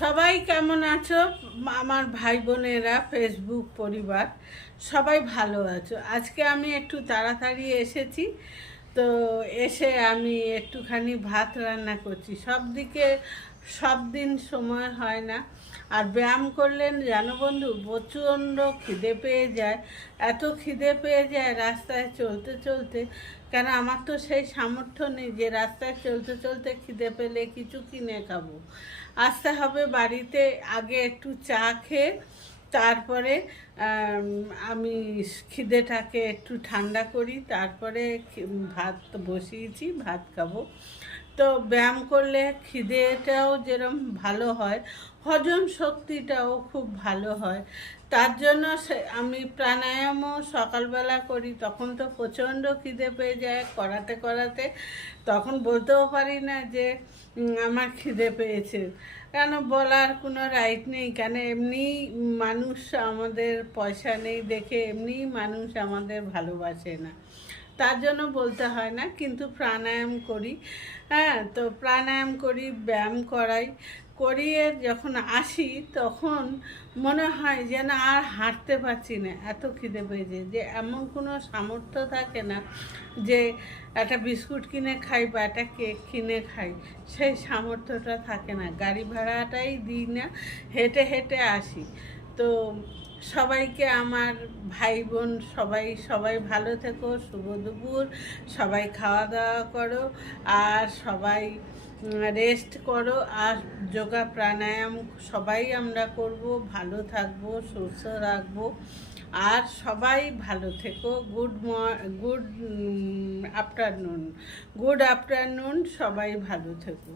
সবাই কেমন আছো? আমার ভাই বোনেরা, ফেসবুক পরিবার সবাই ভালো আছো? আজকে আমি একটু তাড়াতাড়ি এসেছি, তো এসে আমি একটুখানি ভাত রান্না করছি। সব দিন সময় হয় না। আর ব্যায়াম করলেন জানো বন্ধু, প্রচণ্ড খিদে পেয়ে যায়। এত খিদে পেয়ে যায় রাস্তায় চলতে চলতে। কেন আমার তো সেই সামর্থ্য নেই যে রাস্তায় চলতে চলতে খিদে পেলে কিছু কিনে খাবো। আসতে হবে বাড়িতে, আগে একটু চা খেয়ে তারপরে আমি খিদেটাকে একটু ঠান্ডা করি, তারপরে ভাত বসিয়েছি, ভাত খাবো। তো ব্যায়াম করলে খিদেটাও যেরকম ভালো হয়, হজম শক্তিটাও খুব ভালো হয়। তার জন্য আমি প্রাণায়ামও সকালবেলা করি। তখন তো প্রচণ্ড খিদে পেয়ে যায় করাতে করাতে, তখন বলতেও পারি না যে আমার খিদে পেয়েছে। কেন বলার কোনো রাইট নেই, কেন এমনিই মানুষ, আমাদের পয়সা নেই দেখে এমনিই মানুষ আমাদের ভালোবাসে না, তার জন্য বলতে হয় না। কিন্তু প্রাণায়াম করি, হ্যাঁ, তো প্রাণায়াম করি, ব্যায়াম করিয়ে যখন আসি তখন মনে হয় যেন আর হাঁটতে পারছি না, এত খিদে পেয়েছে। যে এমন কোনো সামর্থ্য থাকে না যে একটা বিস্কুট কিনে খাই বা একটা কেক কিনে খাই, সেই সামর্থ্যটা থাকে না। গাড়ি ভাড়াটাই দিই না, হেঁটে হেঁটে আসি। তো সবাইকে, আমার ভাই বোন সবাই ভালো থেকো, শুভ দুপুর। সবাই খাওয়া দাওয়া করো, আর সবাই রেস্ট করো, আর যোগা প্রাণায়াম সবাই আমরা করব, ভালো থাকবো, সুস্থ রাখবো। আর সবাই ভালো থেকো। গুড আফটারনুন, সবাই ভালো থেকো।